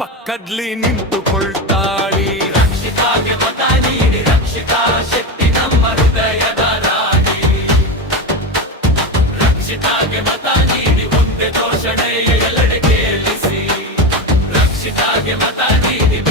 ಪಕ್ಕದ್ಲಿ ನಿಂತುಕೊಳ್ತಾಳಿ. ರಕ್ಷಿತಾಗೆ ಮತ ನೀಡಿ, ರಕ್ಷಿತಾ ಶಕ್ತಿ ನಮ್ಮ ಹೃದಯದ ರಾಣಿ. ರಕ್ಷಿತಾಗೆ ಮತ ನೀಡಿ, ಒಂದೇ ಘೋಷಣೆಯ ಎಲ್ಲೆಡೆ ಕೇಳಿಸಿ. ರಕ್ಷಿತಾಗೆ ಮತ ನೀಡಿ.